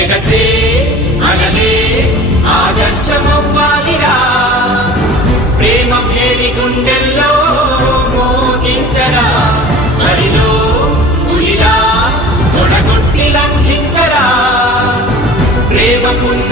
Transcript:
ఎగసే అనలే ఆదర్శమవ్వాలిరా ప్రేమ భేరి గుండెల్లో మోగించరా మరిలో పులిలా తొడగొట్టి లంఘించరా ప్రేమకున్న